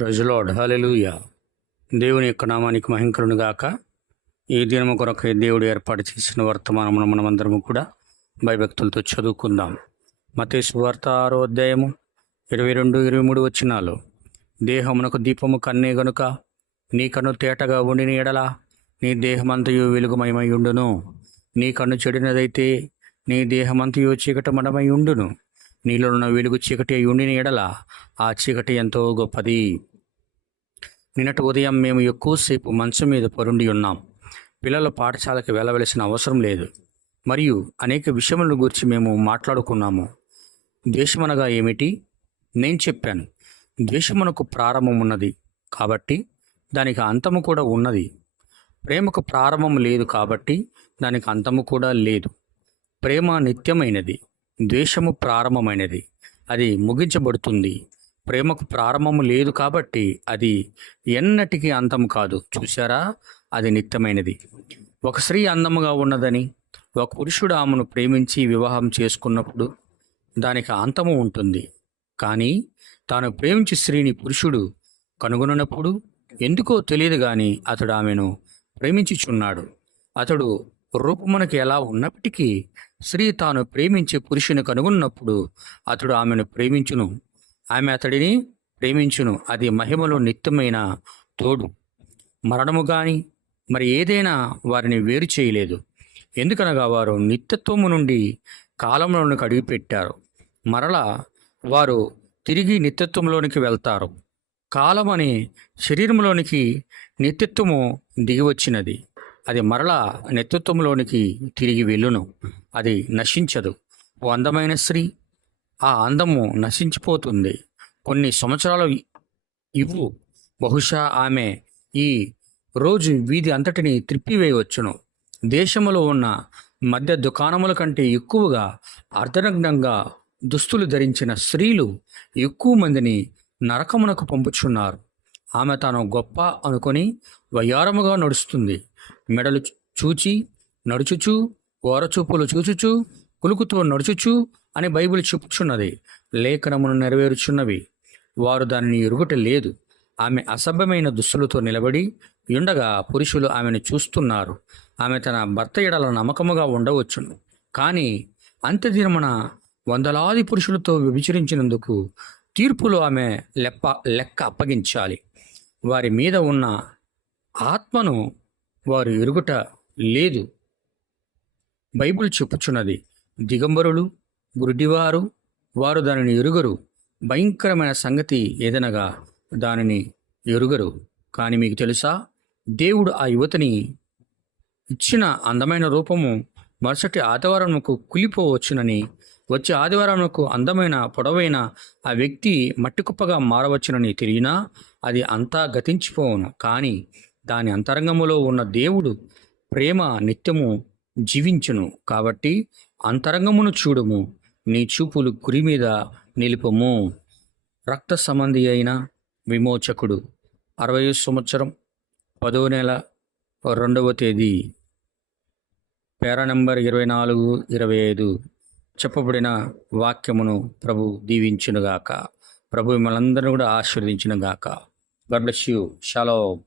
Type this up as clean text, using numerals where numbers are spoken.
Praise lord, హల్లెలూయా. దేవుని యొక్క నామానికి మహింకరును గాక. ఈ దినము కొరకై దేవుడు ఏర్పాటు చేసిన వర్తమానమును మనమందరము కూడా భయభక్తులతో చదువుకుందాం. మత్తయి సువార్త 6వ అధ్యాయము 22-23 వచనాలు. దేహమునకు దీపము కన్నే గనుక నీ కన్ను తేటగా ఉండిన ఎడల నీ దేహమంతయు వెలుగుమయమై ఉండును. నీ కన్ను చెడినదైతే నీ దేహమంతయు చీకటమయమై ఉండును. నీలో ఉన్న వెలుగు చీకటి అయి ఉండిన ఎడల ఆ చీకటి ఎంతో గొప్పది. నిన్నటి ఉదయం మేము ఎక్కువసేపు మంచం మీద పరుండి ఉన్నాం. పిల్లల పాఠశాలకు వెళ్ళవలసిన అవసరం లేదు మరియు అనేక విషయముల గురించి మేము మాట్లాడుకున్నాము. ద్వేషమనగా ఏమిటి? నేను చెప్పాను, ద్వేషమునకు ప్రారంభం ఉన్నది కాబట్టి దానికి అంతము కూడా ఉన్నది. ప్రేమకు ప్రారంభం లేదు కాబట్టి దానికి అంతము కూడా లేదు. ప్రేమ నిత్యమైనది, ద్వేషము ప్రారంభమైనది, అది ముగించబడుతుంది. ప్రేమకు ప్రారంభము లేదు కాబట్టి అది ఎన్నటికీ అంతం కాదు. చూశారా, అది నిత్యమైనది. ఒక స్త్రీ అందముగా ఉన్నదని ఒక పురుషుడు ఆమెను ప్రేమించి వివాహం చేసుకున్నప్పుడు దానికి అంతము ఉంటుంది. కానీ తాను ప్రేమించే స్త్రీని పురుషుడు కనుగొనప్పుడు ఎందుకో తెలియదు కానీ అతడు ఆమెను ప్రేమించుచున్నాడు. అతడు రూపమునకు ఎలా ఉన్నప్పటికీ స్త్రీ తాను ప్రేమించే పురుషుని కనుగొన్నప్పుడు అతడు ఆమెను ప్రేమించును, ఆమె అతడిని ప్రేమించును. అది మహిమలో నిత్యమైన తోడు. మరణము కానీ మరి ఏదైనా వారిని వేరు చేయలేదు. ఎందుకనగా వారు నిత్యత్వము నుండి కాలంలోనికి అడుగుపెట్టారు. మరలా వారు తిరిగి నిత్యత్వంలోనికి వెళ్తారు. కాలం అనే శరీరంలోనికి నిత్యత్వము దిగివచ్చినది. అది మరలా నిత్యత్వంలోనికి తిరిగి వెళ్ళును. అది నశించదు. ఓ అందమైన స్త్రీ, ఆ అందము నశించిపోతుంది. కొన్ని సంవత్సరాలు ఇవ్వు, బహుశా ఆమె ఈ రోజు వీధి అంతటిని త్రిప్పివేయవచ్చును. దేశంలో ఉన్న మద్య దుకాణముల కంటే ఎక్కువగా అర్ధనగ్నంగా దుస్తులు ధరించిన స్త్రీలు ఎక్కువ మందిని నరకమునకు పంపుచున్నారు. ఆమె తాను గొప్ప అనుకొని వయ్యారముగా నడుస్తుంది. మెడలు చూచి నడుచుచు, ఓరచూపులు చూచుచు, కులుకుతో నడుచుచు అని బైబిల్ చెప్పుచున్నది. లేఖనమును నెరవేరుచున్నవి. వారు దానిని ఎరుగుట లేదు. ఆమె అసభ్యమైన దుస్తులతో నిలబడి ఉండగా పురుషులు ఆమెను చూస్తున్నారు. ఆమె తన భర్త ఎడల నమ్మకముగా ఉండవచ్చును, కానీ అంత్యదినమున వందలాది పురుషులతో వ్యభిచరించినందుకు తీర్పులో ఆమె లెక్క అప్పగించాలి. వారి మీద ఉన్న ఆత్మను వారు ఎరుగుట లేదు. బైబిల్ చెప్పుచున్నది, దిగంబరులు, గుడ్డివారు, వారు దానిని ఎరుగరు. భయంకరమైన సంగతి ఏదనగా దానిని ఎరుగరు. కానీ మీకు తెలుసా, దేవుడు ఆ యువతిని ఇచ్చిన అందమైన రూపము మరుసటి ఆదివారంకు కులిపోవచ్చునని, వచ్చే ఆదివారంకు అందమైన పొడవైన ఆ వ్యక్తి మట్టి కుప్పగా మారవచ్చునని తెలియనా? అది అంతా గతించిపోవును, కానీ దాని అంతరంగములో ఉన్న దేవుడు ప్రేమ నిత్యము జీవించును. కాబట్టి అంతరంగమును చూడుము, నీ చూపులు గురి మీద నిలుపము. రక్త సంబంధి అయిన విమోచకుడు 60వ సంవత్సరం 10వ నెల 2వ తేదీ పేరా నంబర్ 24-25 చెప్పబడిన వాక్యమును ప్రభు దీవించునుగాక. ప్రభు మిమ్మల్ని అందరినీ కూడా ఆశీర్వదించునుగాక. God bless you. షాలోమ్.